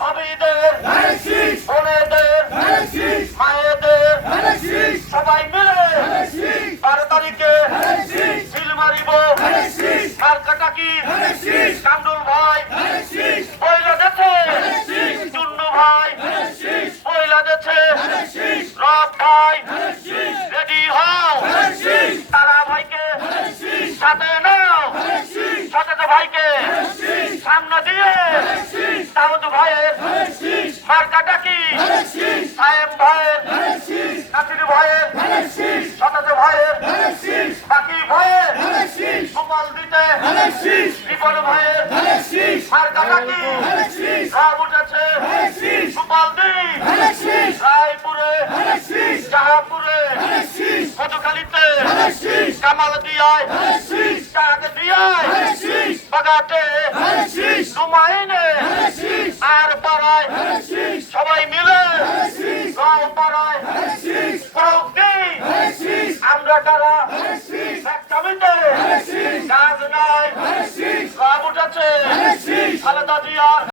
অবিদের বোনেদের মায়েদের সবাই মিলে 12 তারিখে সিল মারিব মার্কাটাকি কামরুল ভাই পয়লা দেছে চুন্নু ভাই পয়লা দেছে রব ভাই রেডি হও তারা ভাইকে সাথে নাও সাথে ভাইকে সামনে দিয়ে দাউদ ভাইয়ের মার্কাটাকি সায়েম ভাইয়ের নাসির ভাইয়ের সাথে ভাইয়ের বাকি ভাইয়ের গোপাল দিতে রিপন ভাইয়ের মার্কাটাকি সব উঠেছে গোপাল দি রায়পুরে জাহাপুরে মধুখালীতে কামাল দিয়ায় চাঁদ দিয়ায় বাগাতে রুমাইনে আর পাড়ায় সবাই মিলে গাঁও পাড়ায় আমরা কারা একটা মিটে কাজ নাই সব উঠেছে খালেদা জিয়া